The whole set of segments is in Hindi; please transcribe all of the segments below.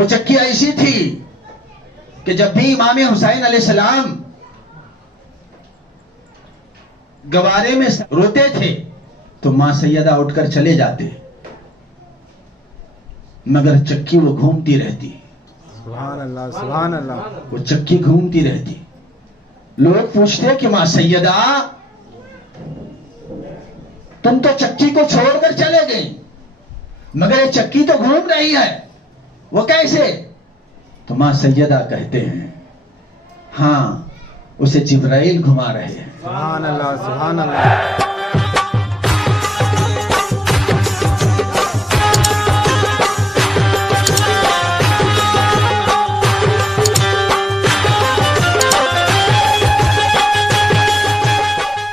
वो चक्की ऐसी थी कि जब भी इमाम हुसैन अलैहिस्सलाम गवारे में रोते थे तो मां सैयदा उठकर चले जाते, मगर चक्की वो घूमती रहती। सुभान अल्लाह, सुभान अल्लाह। वो चक्की घूमती रहती। लोग पूछते कि मां सैयदा तुम तो चक्की को छोड़कर चले गए, मगर ये चक्की तो घूम रही है, वो कैसे? तो मां सैयदा कहते हैं हाँ, उसे जिब्राइल घुमा रहे हैं। सुभान अल्लाह, सुभान अल्लाह।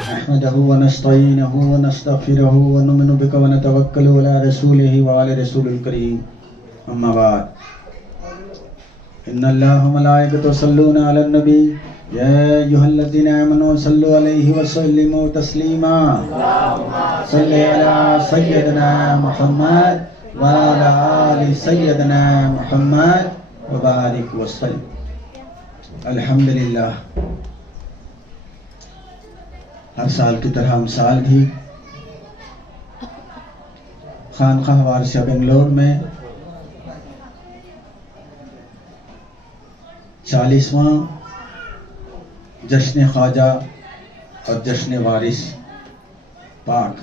नहमदहु व नस्तईनुहु व नस्तगफिरुहु व नुमिनु बिका व नतवक्कलु अला रसूलिहि व अला रसूलिल करीम, अम्मा बाद। इन्नल्लाह व मलाइकतहु यसल्लूना अलन नबी या अय्युहल्लज़ीना आमनू सल्लु अलैहि व सल्लिमू तस्लीमा। सल्लि अला सय्यदिना मुहम्मद व अला आलि सय्यदिना मुहम्मद व बारिक व सल्लिम। अल्हम्दुलिल्लाह। हर साल की तरह हम साल भी खानकाह वारसिया बेंगलोर में 40वां जश्न ख्वाजा और जश्न वारिस पाक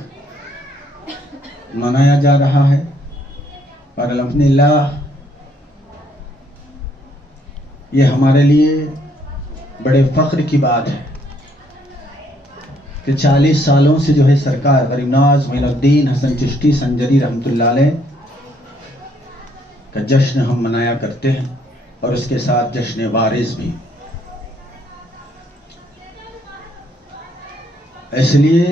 मनाया जा रहा है। और अल्हम्दुलिल्लाह ये हमारे लिए बड़े फख्र की बात है कि 40 सालों से जो है सरकार गरीब नवाज मोइनुद्दीन हसन चिश्ती संजरी रहमतुल्लाह अलैह का जश्न हम मनाया करते हैं, और उसके साथ जश्न वारिस भी। इसलिए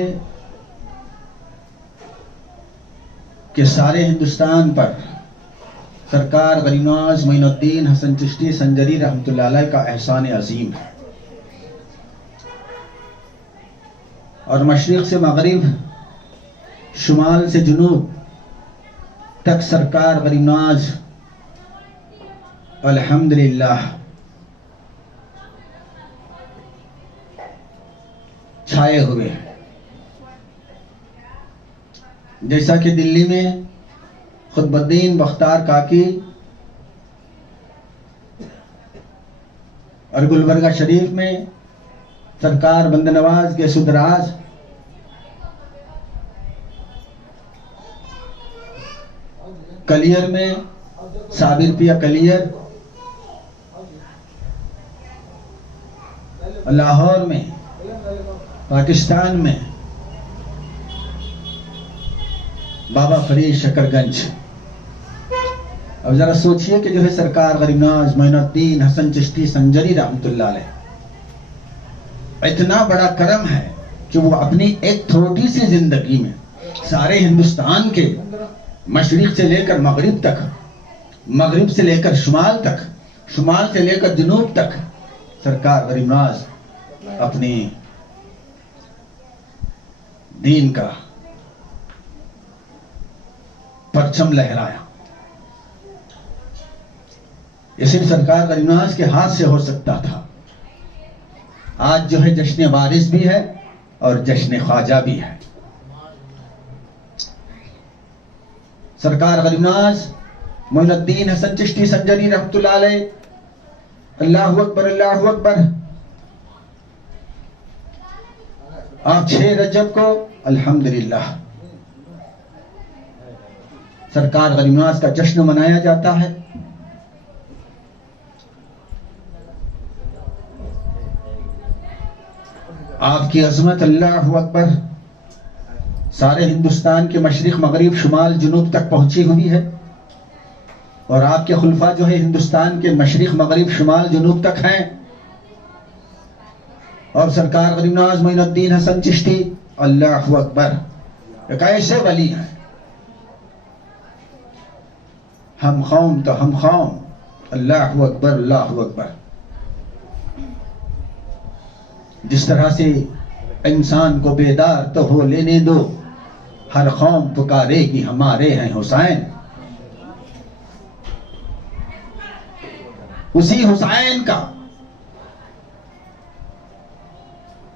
कि सारे हिंदुस्तान पर सरकार गरीब नवाज मोइनुद्दीन हसन चिश्ती संजरी रहमतुल्लाह अलैह का एहसान अजीम है। और मशरिक से मगरिब, शुमाल से जुनूब तक सरकार गरीब नवाज अल्हम्दुलिल्लाह छाए हुए हैं। जैसा कि दिल्ली में खुतबुद्दीन बख्तार काकी और गुलबर्गा शरीफ में सरकार बंदनवाज के सुदराज, कलियर में साबिर पिया कलियर, लाहौर में, पाकिस्तान में बाबा फरीद शकरगंज। अब जरा सोचिए कि जो है सरकार गरीब नवाज मोइनुद्दीन हसन चिश्ती संजरी रहमतुल्लाह अलैह, इतना बड़ा करम है कि वो अपनी एक थोड़ी सी जिंदगी में सारे हिंदुस्तान के मशरिक से लेकर मगरिब तक, मगरिब से लेकर शुमाल तक, शुमाल से लेकर जुनूब तक सरकार गरीब नवाज अपनी दीन का परचम लहराया। ये सिर्फ सरकार गरीब नवाज के हाथ से हो सकता था। आज जो है जश्न वारिस भी है और जश्न ख्वाजा भी है। सरकार गरीब नवाज मोइनुद्दीन हसन चिश्ती संजरी रहमतुल्लाह अलैह, अल्लाहु अकबर, अल्लाहु अकबर। आप 6 रजब को अल्हम्दुलिल्लाह सरकार गरीब नवाज का जश्न मनाया जाता है। आपकी अजमत अल्लाहु अकबर सारे हिंदुस्तान के मशरिक मगरिब शुमाल जुनूब तक पहुंची हुई है, और आपके खुलफा जो है हिंदुस्तान के मशरिक मगरिब शुमाल जुनूब तक हैं। और सरकार गरीब नवाज मोइनुद्दीन हसन चिश्ती अल्लाहु अकबर एक ऐसे वली हैं, हम कौम तो हम कौम, अल्लाहु अकबर, अल्लाहु अकबर। जिस तरह से इंसान को बेदार तो हो लेने दो, हर कौम पुकारेगी हमारे हैं हुसैन। उसी हुसैन का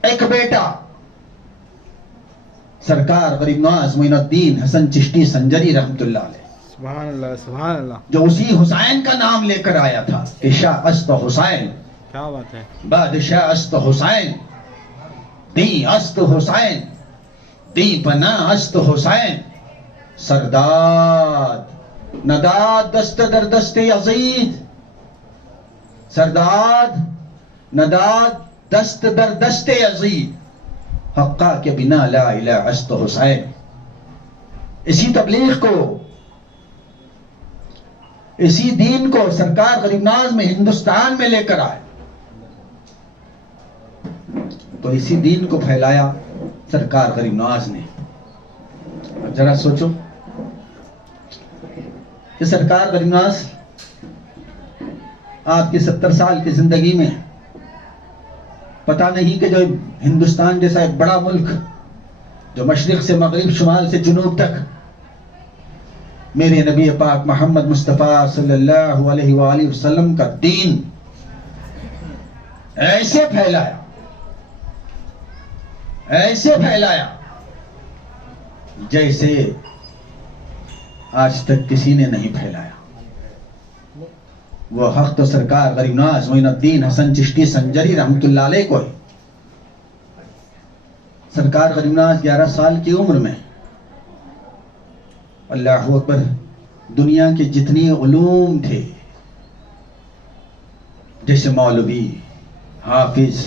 एक बेटा सरकार गरीब नवाज मोइनुद्दीन हसन चिश्ती संजरी रहमतुल्लाह अलैह, सुभान अल्लाह, सुभान अल्लाह। जो उसी हुसैन का नाम लेकर आया था कि शाह अस्त हुसैन, क्या बात है। बादशाह अस्त हुसैन, दी अस्त हुसैन, दी बना अस्त हुसैन, सरदाद नदाद दस्त दर दस्त यजीद, सरदाद नदाद दस्त दर दस्त यजीद, हक्का के बिना ला इलाहा अस्त हुसैन। इसी तबलीग को, इसी दीन को सरकार गरीबनाज में हिंदुस्तान में लेकर आए, तो इसी दीन को फैलाया सरकार गरीबनाज ने। अब जरा सोचो कि सरकार गरीबनाज आपकी 70 साल की जिंदगी में पता नहीं कि जो हिंदुस्तान जैसा एक बड़ा मुल्क, जो मशरिक से मगरिब, शुमाल से जुनूब तक मेरे नबी पाक मोहम्मद मुस्तफ़ा सल्लल्लाहु अलैहि वसल्लम का दीन ऐसे फैलाया, ऐसे फैलाया जैसे आज तक किसी ने नहीं फैलाया। वो हक तो सरकार गरीबनाज मोइनुद्दीन हसन चिश्ती संजरी रहमतुल्लाह अलैह को है। सरकार गरीबनाज 11 साल की उम्र में, अल्लाह अकबर, दुनिया के जितनी उलूम थे, जैसे मौलवी, हाफिज,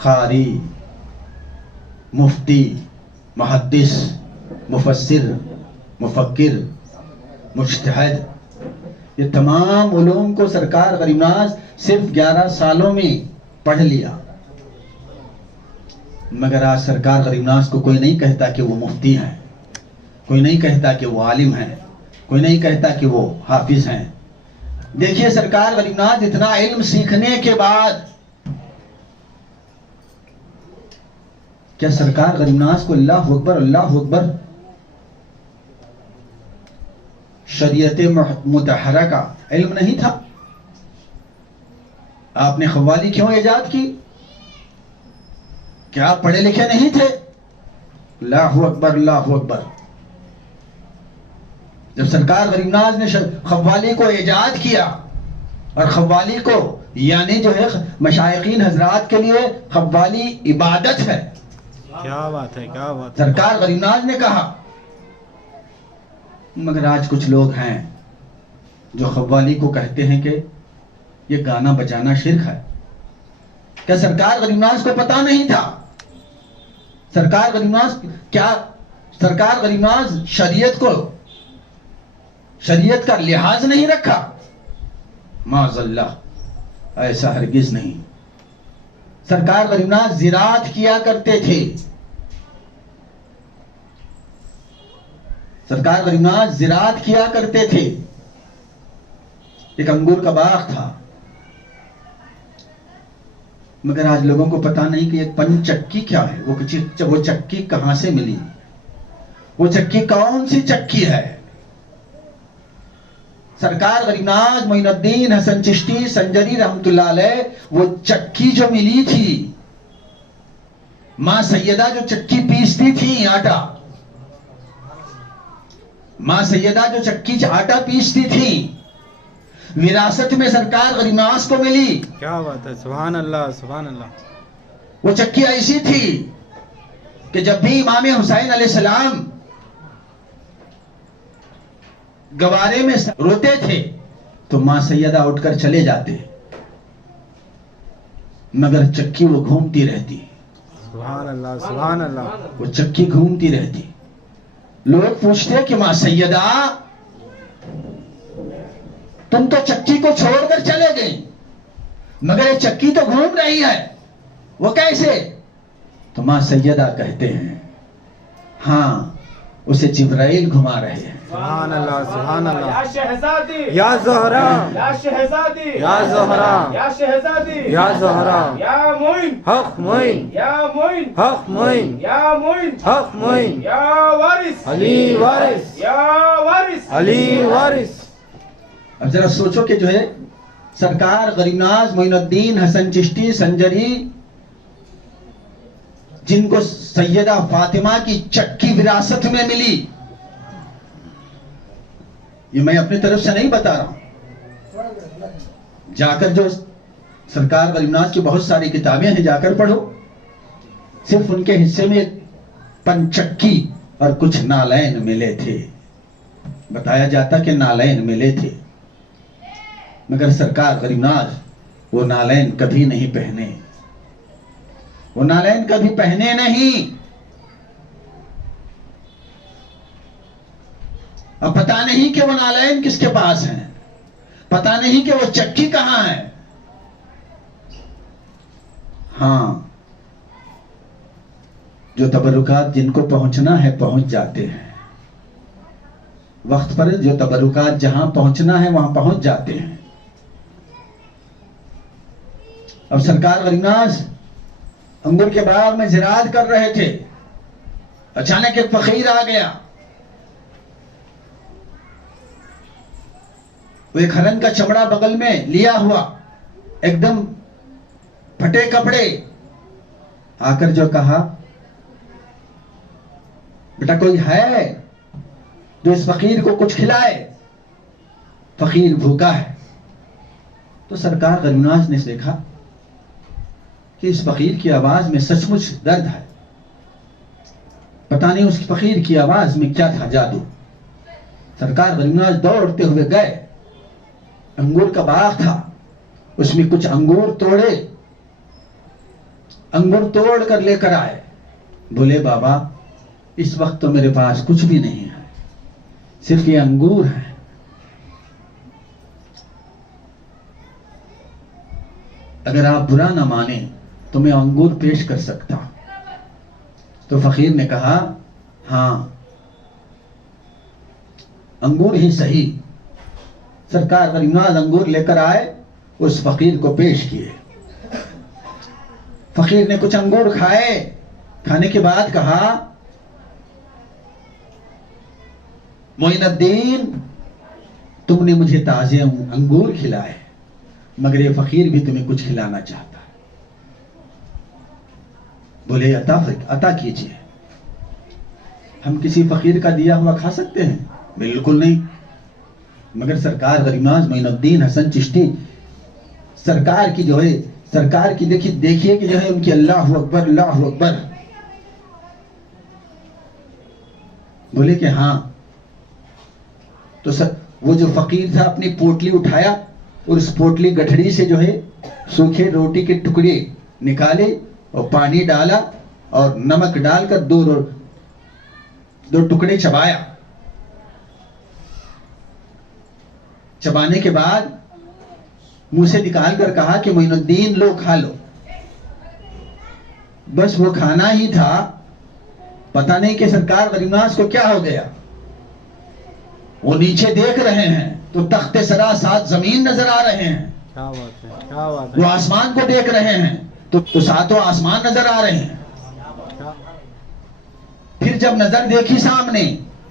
खारी, मुफ्ती, मुहद्दिस, मुफस्सिर, मुफक्किर, मुज्तहिद, ये तमाम उलूम को सरकार गरीबनाज सिर्फ 11 सालों में पढ़ लिया। मगर आज सरकार गरीबनाज को कोई नहीं कहता कि वो मुफ्ती हैं, कोई नहीं कहता कि वो आलिम हैं, कोई नहीं कहता कि वो हाफिज हैं। देखिए सरकार गरीबनाज इतना इल्म सीखने के बाद क्या सरकार गरीबनाज को अल्लाह अकबर, अल्लाह अकबर, शरीयत मुतहरा का इल्म नहीं था? आपने ख्वाली क्यों इजाद की? क्या आप पढ़े लिखे नहीं थे? अल्लाह अकबर, अल्लाह अकबर। जब सरकार गरीबनाज ने ख्वाली को इजाद किया, और ख्वाली को यानी जो है मशाइखीन हजरात के लिए ख्वाली इबादत है। क्या बात है, क्या बात है। सरकार गरीबनाज ने कहा। मगर आज कुछ लोग हैं जो ख्वाली को कहते हैं कि ये गाना बजाना शिर्क है। क्या सरकार गरीबनाज को पता नहीं था? सरकार गरीबनाज क्या, सरकार गरीबनाज शरीयत को, शरीयत का लिहाज नहीं रखा? माज़अल्लाह, ऐसा हरगिज नहीं। सरकार गरीबनाज ज़िराअत किया करते थे। सरकार गरीबनाज ज़िराअत किया करते थे। एक अंगूर का बाग था, मगर आज लोगों को पता नहीं कि एक पंचक्की क्या है, वो चक्की कहां से मिली, वो चक्की कौन सी चक्की है। सरकार गरीबनाज मोइनुद्दीन हसन चिश्ती संजरी रहमतुल्लाह अलैह, वो चक्की जो मिली थी, मां सैयदा जो चक्की पीसती थी आटा, मां सैयदा जो चक्की आटा पीसती थी, विरासत में सरकार गरीबनाज को मिली। क्या बात है, सुभान अल्लाह, सुभान अल्लाह। वो चक्की ऐसी थी कि जब भी इमाम हुसैन अलैहिस्सलाम गवारे में रोते थे तो मां सैयदा उठकर चले जाते, मगर चक्की वो घूमती रहती। सुभान अल्लाह, सुभान अल्लाह। वो चक्की घूमती रहती। लोग पूछते कि मां सैयदा, तुम तो चक्की को छोड़कर चले गई, मगर ये चक्की तो घूम रही है, वो कैसे? तो मां सैयदा कहते हैं, हाँ, उसे जिब्राइल घुमा रहे हैं। सुभान अल्लाह, सुभान अल्लाह। या शहजादी, या ज़हरा, या शहजादी, या ज़हरा, या शहजादी, या ज़हरा, या मोइन, हक मोइन, या मोइन, हक मोइन, या मोइन, हक मोइन, या वारिस, अली वारिस, या वारिस, अली वारिस। अब जरा सोचो कि जो है सरकार गरीबनाज मोइनुद्दीन हसन चिश्ती संजरी, जिनको सैयदा फातिमा की चक्की विरासत में मिली, ये मैं अपनी तरफ से नहीं बता रहा हूं, जाकर जो सरकार गरीबनाज की बहुत सारी किताबें हैं, जाकर पढ़ो। सिर्फ उनके हिस्से में एक पंचक्की और कुछ नालैन मिले थे। बताया जाता कि नालैन मिले थे, मगर सरकार गरीबनाज वो नालैन कभी नहीं पहने, वो नालैन कभी पहने नहीं। अब पता नहीं कि वो नालैन किसके पास हैं, पता नहीं कि वो चक्की कहां है। हां, जो तबरुकात जिनको पहुंचना है पहुंच जाते हैं वक्त पर, जो तबरुकात जहां पहुंचना है वहां पहुंच जाते हैं। अब सरकार गरीबनाज अंगूर के बाग में जिरात कर रहे थे, अचानक एक फकीर आ गया। वो एक हरन का चमड़ा बगल में लिया हुआ, एकदम फटे कपड़े, आकर जो कहा, बेटा कोई है जो इस फकीर को कुछ खिलाए, फकीर भूखा है। तो सरकार गरीबनाज ने देखा कि इस फकीर की आवाज में सचमुच दर्द है, पता नहीं उस फकीर की आवाज में क्या था जादू। सरकार गरीबनाज दौड़ते हुए गए, अंगूर का बाग था, उसमें कुछ अंगूर तोड़े, अंगूर तोड़ कर लेकर आए। बोले बाबा इस वक्त तो मेरे पास कुछ भी नहीं है, सिर्फ ये अंगूर है। अगर आप बुरा ना माने तो मैं अंगूर पेश कर सकता। तो फकीर ने कहा हां अंगूर ही सही। सरकार गरीबनाज अंगूर लेकर आए, उस फकीर को पेश किए। फकीर ने कुछ अंगूर खाए, खाने के बाद कहा मोइनुद्दीन तुमने मुझे ताजे अंगूर खिलाए, मगर ये फकीर भी तुम्हें कुछ खिलाना चाहता है। बोले अता कीजिए। हम किसी फकीर का दिया हुआ खा सकते हैं? बिल्कुल नहीं। मगर सरकार गरीबनाज मोइनुद्दीन हसन चिश्ती सरकार की जो है, सरकार की देखिए कि जो है उनकी अल्लाह अकबर अल्लाह अकबर। बोले कि हाँ। तो वो जो फकीर था अपनी पोटली उठाया और उस पोटली गठड़ी से जो है सूखे रोटी के टुकड़े निकाले और पानी डाला और नमक डालकर दो टुकड़े चबाया। चबाने के बाद मुंह से निकाल कर कहा कि मोइनुद्दीन लो खा लो। बस वो खाना ही था, पता नहीं कि सरकार गरीबनाज को क्या हो गया। वो नीचे देख रहे हैं तो तख्ते सरा सात जमीन नजर आ रहे हैं। क्या बात है, क्या बात है। वो आसमान को देख रहे हैं तो सातों आसमान नजर आ रहे हैं। फिर जब नजर देखी सामने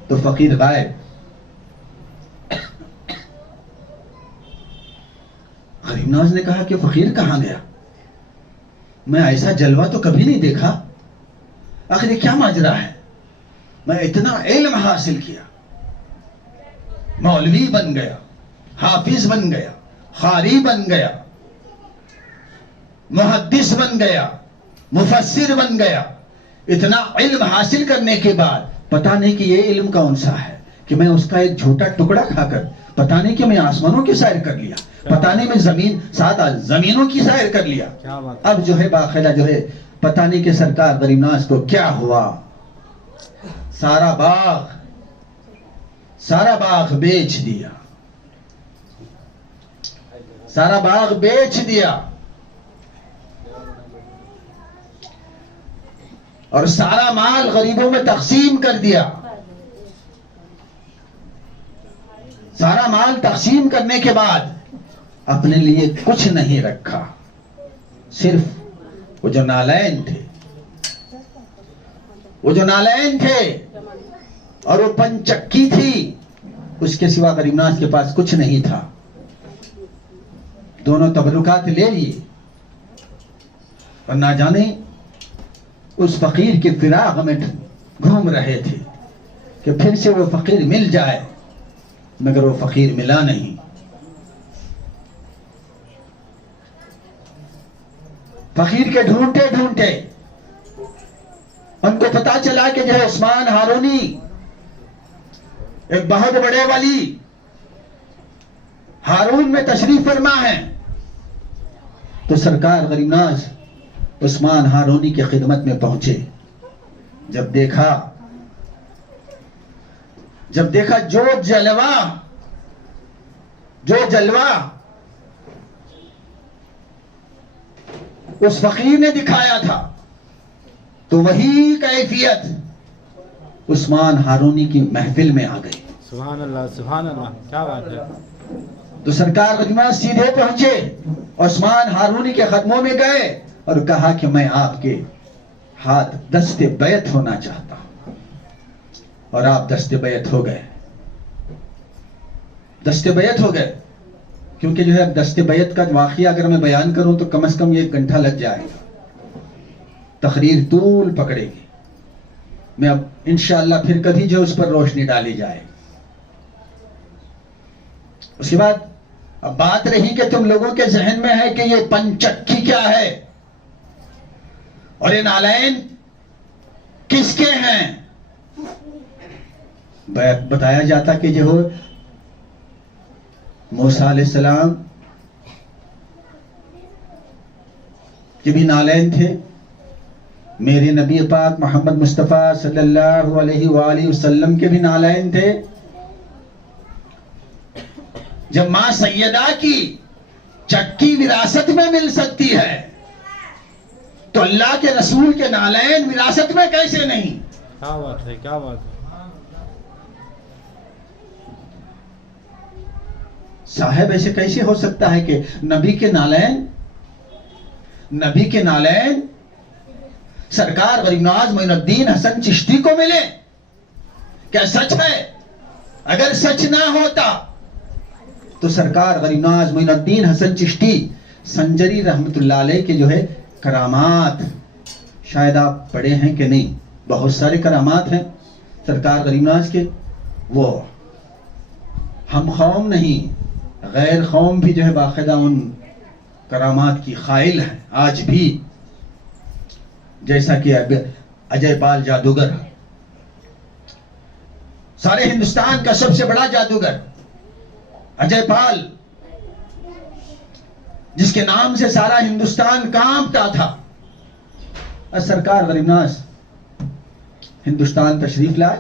तो फकीर गायब। गरीबनाज ने कहा कि फकीर कहां गया? मैं ऐसा जलवा तो कभी नहीं देखा। आखिर क्या माजरा है? मैं इतना इल्म हासिल किया, मौलवी बन गया, हाफिज बन गया, खारी बन गया, मुहद्दिस बन गया, मुफस्सिर बन गया। इतना इल्म हासिल करने के बाद पता नहीं कि ये इल्म कौन सा है कि मैं उसका एक छोटा टुकड़ा खाकर, पता नहीं कि मैं आसमानों की सैर कर लिया, पता नहीं मैं सात जमीनों की सैर कर लिया। अब जो है बाखिला जो है पता नहीं कि सरकार गरीबनाज को क्या हुआ। सारा बाग बेच दिया, सारा बाग बेच दिया और सारा माल गरीबों में तकसीम कर दिया। सारा माल तकसीम करने के बाद अपने लिए कुछ नहीं रखा। सिर्फ वो जो नालैन थे और वो पंचक्की थी, उसके सिवा गरीबनाज के पास कुछ नहीं था। दोनों तबरुकात ले लिए और ना जाने उस फकीर के फिराक में घूम रहे थे कि फिर से वो फकीर मिल जाए, मगर वो फकीर मिला नहीं। फकीर के ढूंढते ढूंढते उनको पता चला कि जो है उस्मान हारूनी एक बहुत बड़े वली हारून में तशरीफ फरमा है। तो सरकार गरीबनाज उस्मान हारूनी की खिदमत में पहुंचे। जब देखा जो जलवा उस फकीर ने दिखाया था, तो वही कैफियत उस्मान हारूनी की महफिल में आ गई। सुभान अल्लाह, क्या बात है। तो सरकार गरीबनाज सीधे पहुंचे, उस्मान हारूनी के कदमों में गए और कहा कि मैं आपके हाथ दस्ते बैत होना चाहता हूं। और आप दस्ते बैत हो गए, क्योंकि जो है दस्ते बैत का वाक़िया अगर मैं बयान करूं तो कम से कम 1 घंटा लग जाएगा, तकरीर तूल पकड़ेगी। मैं अब इंशाअल्लाह फिर कभी जो उस पर रोशनी डाली जाए। उसके बाद अब बात रही कि तुम लोगों के जहन में है कि ये पंचक्की क्या है और ये नालैन किसके हैं। बताया जाता कि जो हो मूसा अलैहिस्सलाम के भी नालैन थे, मेरे नबी पाक मोहम्मद मुस्तफ़ा सल्लल्लाहु अलैहि वसल्लम के भी नालैन थे। जब मां सैयदा की चक्की विरासत में मिल सकती है तो अल्लाह के रसूल के नालैन विरासत में कैसे नहीं। क्या बात है। साहब ऐसे कैसे हो सकता है कि नबी के नालैन सरकार गरीबनाज मोइनुद्दीन हसन चिश्ती को मिले? क्या सच है? अगर सच ना होता तो सरकार गरीबनाज मोइनुद्दीन हसन चिश्ती संजरी रहमतुल्लाह अलैह के जो है करामात, शायद आप पढ़े हैं कि नहीं, बहुत सारे करामात हैं सरकार गरीबनाज के। वो हम कौम नहीं, गैर कौम भी जो है बाकायदा उन करामात की कायल है आज भी। जैसा कि अजय पाल जादूगर, सारे हिंदुस्तान का सबसे बड़ा जादूगर अजय पाल, जिसके नाम से सारा हिंदुस्तान कांपता था। और सरकार गरीबनाज हिंदुस्तान तशरीफ लाए।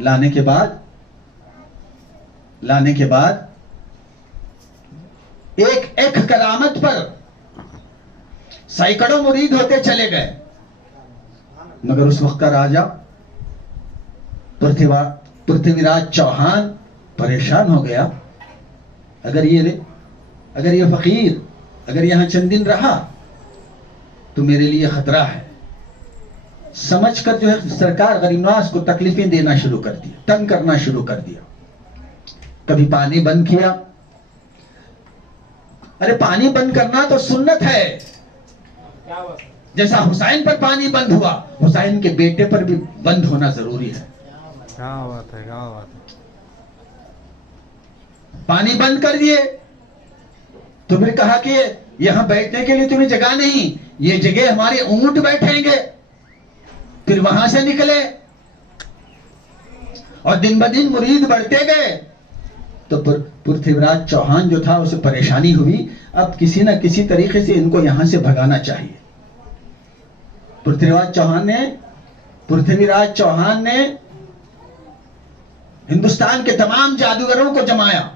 लाने के बाद एक करामत पर सैकड़ों मुरीद होते चले गए, मगर उस वक्त का राजा पृथ्वीराज चौहान परेशान हो गया। अगर ये फकीर अगर यहां चंद दिन रहा तो मेरे लिए खतरा है। समझकर जो है सरकार गरीबनाज को तकलीफें देना शुरू कर दिया, तंग करना शुरू कर दिया। कभी पानी बंद किया। अरे पानी बंद करना तो सुन्नत है, जैसा हुसैन पर पानी बंद हुआ, हुसैन के बेटे पर भी बंद होना जरूरी है। क्या बात है। पानी बंद कर दिए तो फिर कहा कि यहां बैठने के लिए तुम्हें जगह नहीं, ये जगह हमारे ऊंट बैठेंगे। फिर वहां से निकले और दिन ब दिन मुरीद बढ़ते गए। तो पृथ्वीराज चौहान जो था उसे परेशानी हुई, अब किसी न किसी तरीके से इनको यहां से भगाना चाहिए। पृथ्वीराज चौहान ने हिंदुस्तान के तमाम जादूगरों को जमाया।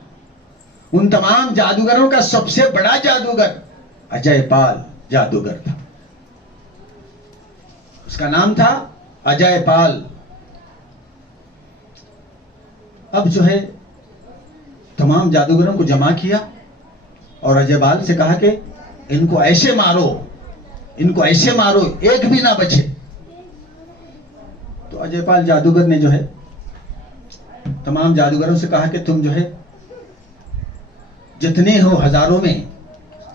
उन तमाम जादूगरों का सबसे बड़ा जादूगर अजय पाल जादूगर था। उसका नाम था अजय पाल। अब जो है तमाम जादूगरों को जमा किया और अजय पाल से कहा कि इनको ऐसे मारो एक भी ना बचे। तो अजय पाल जादूगर ने जो है तमाम जादूगरों से कहा कि तुम जो है जितने हो हजारों में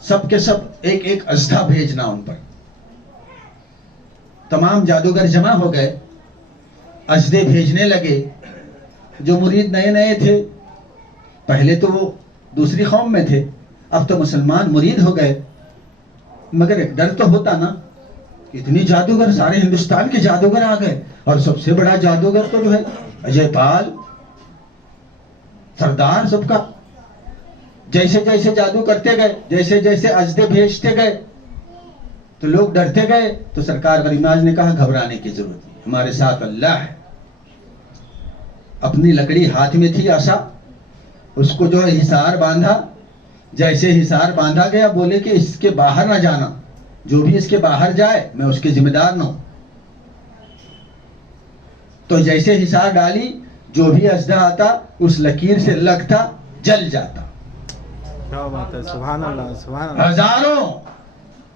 सब के सब एक एक अजदा भेजना उन पर। तमाम जादूगर जमा हो गए, अजदे भेजने लगे। जो मुरीद नए नए थे, पहले तो वो दूसरी कौम में थे, अब तो मुसलमान मुरीद हो गए, मगर एक डर तो होता ना, इतनी जादूगर, सारे हिंदुस्तान के जादूगर आ गए, और सबसे बड़ा जादूगर तो जो है अजयपाल, सरदार सबका। जैसे जैसे जादू करते गए, जैसे जैसे अजदे भेजते गए, तो लोग डरते गए। तो सरकार गरीब नवाज ने कहा घबराने की जरूरत नहीं, हमारे साथ अल्लाह है। अपनी लकड़ी हाथ में थी आशा, उसको जो है हिसार बांधा। जैसे हिसार बांधा गया, बोले कि इसके बाहर ना जाना, जो भी इसके बाहर जाए मैं उसके जिम्मेदार न हूं। तो जैसे हिसार डाली, जो भी अजदा आता उस लकीर से लगता, जल जाता। क्या बात है, सुभान अल्लाह, सुभान अल्लाह।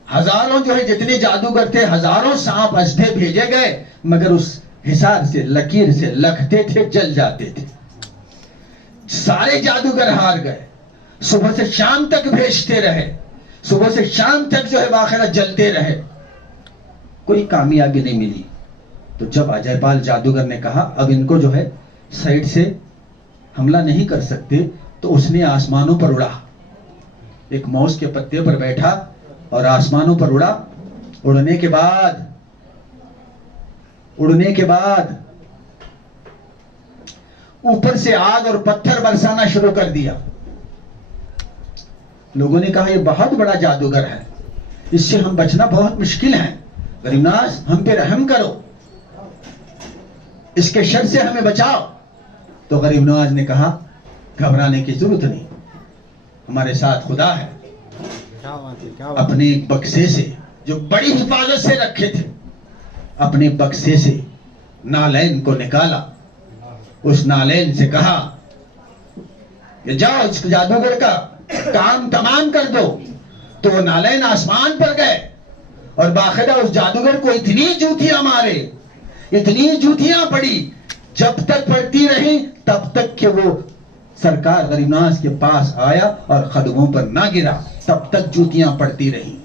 हजारों जो है जितने जादूगर थे, हजारों सांप अजदे भेजे गए, मगर उस हिसार से, लकीर से लगते थे, जल जाते थे। सारे जादूगर हार गए। सुबह से शाम तक भेजते रहे, सुबह से शाम तक जो है बाखिर जलते रहे, कोई कामयाबी नहीं मिली। तो जब अजयपाल जादूगर ने कहा अब इनको जो है साइड से हमला नहीं कर सकते, तो उसने आसमानों पर उड़ा, एक मौज के पत्ते पर बैठा और आसमानों पर उड़ा। उड़ने के बाद ऊपर से आग और पत्थर बरसाना शुरू कर दिया। लोगों ने कहा यह बहुत बड़ा जादूगर है, इससे हम बचना बहुत मुश्किल है, गरीब नवाज हम पे रहम करो, इसके शर से हमें बचाओ। तो गरीब नवाज ने कहा घबराने की जरूरत नहीं, हमारे साथ खुदा है। क्या बात है, क्या बात है। अपने एक बक्से से, जो बड़ी हिफाजत से रखे थे, अपने बक्से से नालैन को निकाला। उस नालैन से कहा कि जाओ इस जादूगर का काम तमाम कर दो। तो वो नालैन आसमान पर गए और बाकायदा उस जादूगर को इतनी जूतियां मारे, इतनी जूतियां पड़ी, जब तक पड़ती रही तब तक कि वो सरकार गरीब नवाज के पास आया और कदमों पर ना गिरा, तब तक जूतियां पड़ती रही।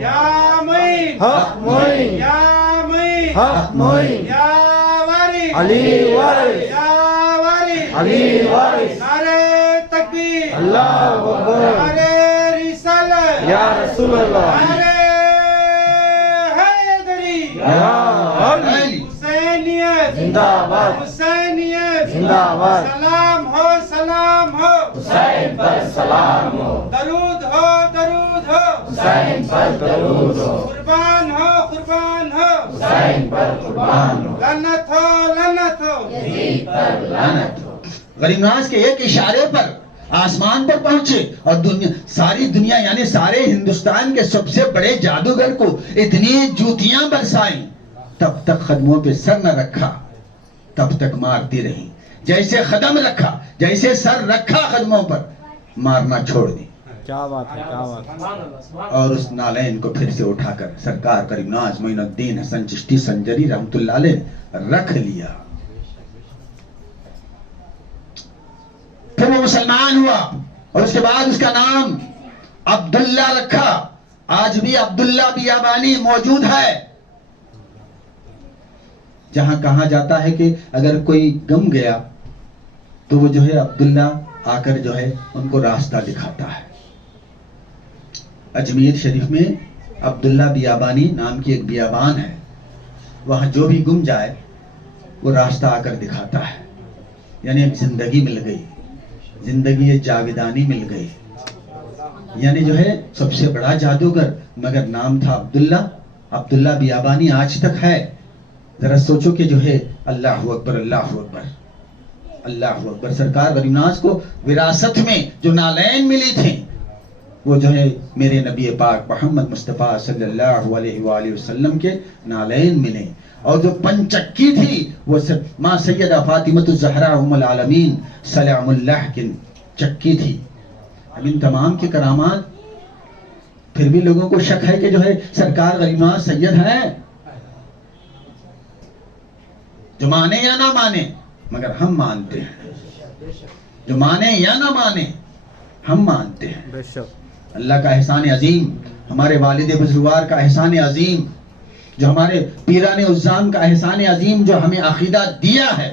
या मुईन, हक मुईन, या मुईन, हक मुईन, या वारिस, अली वारिस, या वारिस, अली वारिस, नारे तकबीर, अल्लाहु अकबर, नारे रिसालत, या रसूल अल्लाह, नारे हैदरी, या अली, हुसैनियत जिंदाबाद, हुसैनियत जिंदाबाद, सलाम हो, सलाम हो, हुसैन पर सलाम हो, दरूद हो, दरूद हो, हुसैन पर दरूद हो, कुर्बान हो, कुर्बान हो, हुसैन पर कुर्बान हो, लन्नत हो, लन्नत हो, यजीद पर लानत हो। गरीब नवाज के एक इशारे पर आसमान पर पहुंचे और दुनिया, सारी दुनिया यानी सारे हिंदुस्तान के सबसे बड़े जादूगर को इतनी जूतियां बरसाई, तब तक कदमों पे सर न रखा, तब तक मारती रही। जैसे कदम रखा, जैसे सर रखा कदमों पर, मारना छोड़ दी। क्या बात है, क्या बात है। और उस नालैन को फिर से उठाकर सरकार करीम नवाज मोइनुद्दीन हसन चिश्ती संजरी रहमतुल्लाह अलैह रख लिया। फिर वो मुसलमान हुआ और उसके बाद उसका नाम अब्दुल्ला रखा। आज भी अब्दुल्ला बियाबानी मौजूद है। जहां कहा जाता है कि अगर कोई गम गया तो वो जो है अब्दुल्ला आकर जो है उनको रास्ता दिखाता है। अजमेर शरीफ में अब्दुल्ला बियाबानी नाम की एक बियाबान है, वहां जो भी गुम जाए वो रास्ता आकर दिखाता है। यानी एक जिंदगी मिल गई, जिंदगी ये जावेदानी मिल गई। यानी जो है सबसे बड़ा जादूगर, मगर नाम था अब्दुल्ला। अब्दुल्ला बियाबानी आज तक है। जरा सोचो कि जो है अल्लाह अकबर, अल्लाह अकबर, अल्लाह अकबर। सरकार गरीब नवाज को विरासत में जो नालैन मिली थी, वो जो है मेरे नबी पाक मोहम्मद मुस्तफ़ा सल्लल्लाहु अलैहि वसल्लम के नालैन मिले। और जो पंचक्की थी वो माँ सैयदा फातिमतुज़ ज़हरा उम्मुल आलमीन सलामुल्लाह की चक्की थी। अब इन तमाम की करामात, फिर भी लोगों को शक है कि जो है सरकार गरीब नवाज सैयद है। जो माने या ना माने, मगर हम मानते हैं। जो माने या ना माने, हम मानते हैं। बेशक। अल्लाह का एहसान अजीम, हमारे वालिद बुजुर्गवार का एहसान अजीम, जो हमारे पीरान उज़्ज़ाम का एहसान अजीम जो हमें अकीदा दिया है।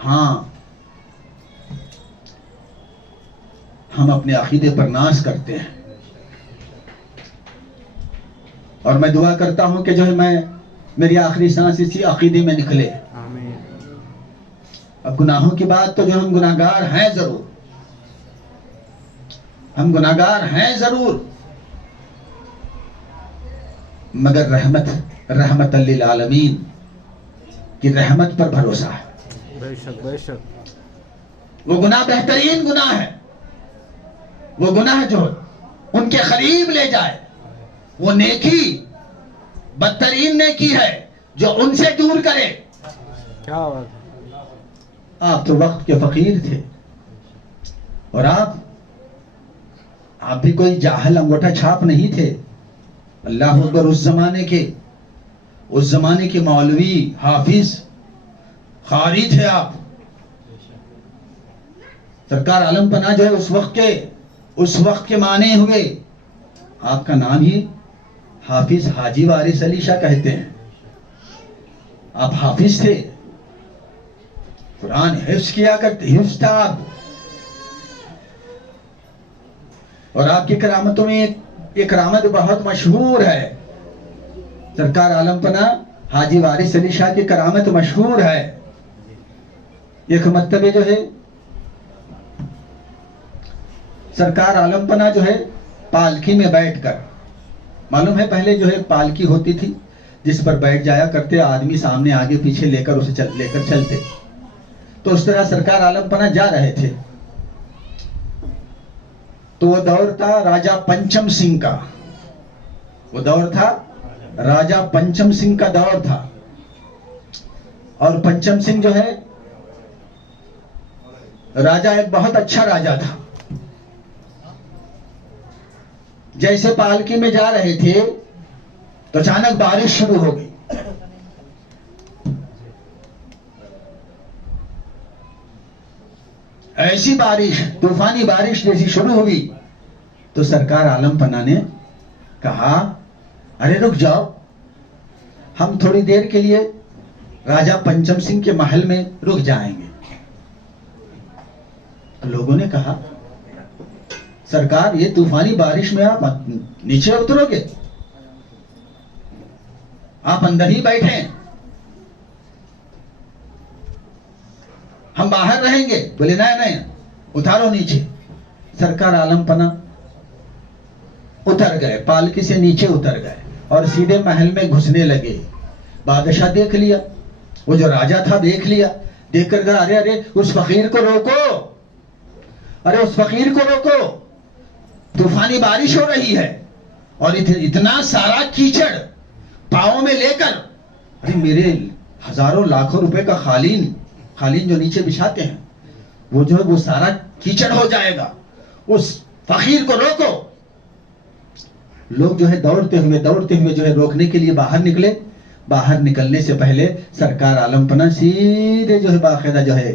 हाँ, हम अपने अकीदे पर नाज करते हैं और मैं दुआ करता हूं कि जो है मेरी आखिरी सांस इसी अकीदे में निकले। अब गुनाहों की बात तो जो हम गुनाहगार हैं जरूर, हम गुनाहगार हैं जरूर, मगर रहमत लिल आलमीन की रहमत पर भरोसा है। बेशक बेशक। वो गुनाह बेहतरीन गुनाह है, वो गुनाह जो उनके करीब ले जाए, वो नेकी बदतरीन नेकी है जो उनसे दूर करे। क्या बात है। आप तो वक्त के फकीर थे और आप भी कोई जाहल अंगूठा छाप नहीं थे। अल्लाह अकबर, उस जमाने के मौलवी, हाफिज, कारी थे आप। सरकार आलम पना जो है उस वक्त के माने हुए, आपका नाम ही हाफिज हाजी वारिस अली शाह कहते हैं। आप हाफिज थे, कुरान हिफ्ज किया करते, हिफ्ज था आप। और आपकी करामतों में एक करामत बहुत मशहूर है। सरकार आलम पना हाजी वारिस अली शाह की करामत मशहूर है। एक मर्तबे जो है सरकार आलम पना जो है पालकी में बैठकर, मालूम है पहले जो है पालकी होती थी जिस पर बैठ जाया करते आदमी, सामने आगे पीछे लेकर उसे लेकर चलते। तो उस तरह सरकार आलम पना जा रहे थे तो वो दौर था राजा पंचम सिंह का, वो दौर था राजा पंचम सिंह का दौर था। और पंचम सिंह जो है राजा एक बहुत अच्छा राजा था। जैसे पालकी में जा रहे थे तो अचानक बारिश शुरू हो गई। ऐसी बारिश, तूफानी बारिश जैसी शुरू हुई तो सरकार आलम पना ने कहा, अरे रुक जाओ, हम थोड़ी देर के लिए राजा पंचम सिंह के महल में रुक जाएंगे। तो लोगों ने कहा, सरकार ये तूफानी बारिश में आप नीचे उतरोगे, आप अंदर ही बैठे, हम बाहर रहेंगे। बोले नहीं, उतारो नीचे। सरकार आलम पना उतर गए, पालकी से नीचे उतर गए और सीधे महल में घुसने लगे। बादशाह देख लिया, वो जो राजा था देख लिया, देख कर कहा, अरे अरे उस फकीर को रोको, अरे उस फकीर को रोको, तूफानी बारिश हो रही है और इतना सारा कीचड़ पाँव में लेकर, अरे मेरे हजारों लाखों रुपए का कालीन जो नीचे बिछाते हैं वो जो है वो सारा कीचड़ हो जाएगा, उस फकीर को रोको। लोग जो है दौड़ते हुए जो है रोकने के लिए बाहर निकले। बाहर निकलने से पहले सरकार आलम पना सीधे जो है बाकायदा जो है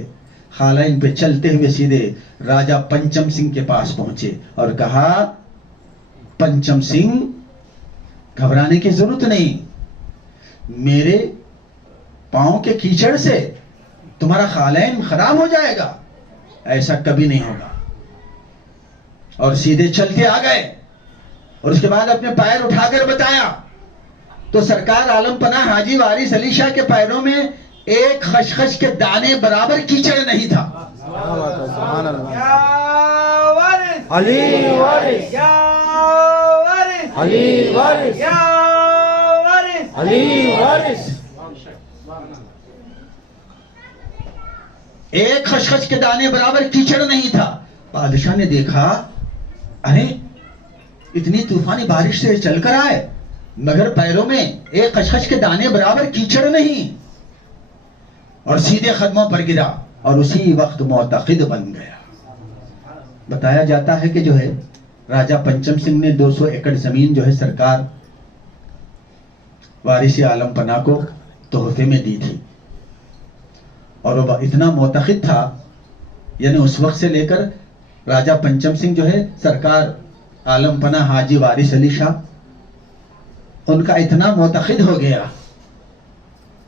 खालाइन पे चलते हुए सीधे राजा पंचम सिंह के पास पहुंचे और कहा, पंचम सिंह घबराने की जरूरत नहीं, मेरे पांव के कीचड़ से तुम्हारा खालाइन खराब हो जाएगा, ऐसा कभी नहीं होगा। और सीधे चलते आ गए और उसके बाद अपने पैर उठाकर बताया तो सरकार आलम पना हाजी वारिस अली शाह के पैरों में एक खसखस के दाने बराबर कीचड़ नहीं था। क्या बात है, सुभान अल्लाह। या वारिस, अली वारिस, या वारिस, अली वारिस, या वारिस, अली वारिस। एक खसखस के दाने बराबर कीचड़ नहीं था। बादशाह ने देखा, अरे इतनी तूफानी बारिश से चलकर आए मगर पैरों में एक खसखस के दाने बराबर कीचड़ नहीं, और सीधे कदमों पर गिरा और उसी वक्त मोतक़िद बन गया। बताया जाता है कि जो है राजा पंचम सिंह ने 200 एकड़ जमीन जो है सरकार वारिस आलम पना को तोहफे में दी थी और वो इतना मोतक़िद था, यानी उस वक्त से लेकर राजा पंचम सिंह जो है, सरकार आलमपना हाजी वारिस अली शाह, उनका इतना मोतक़िद हो गया,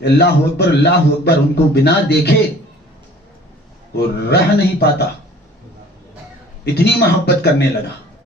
अल्लाह अकबर, उनको बिना देखे वो रह नहीं पाता, इतनी मोहब्बत करने लगा।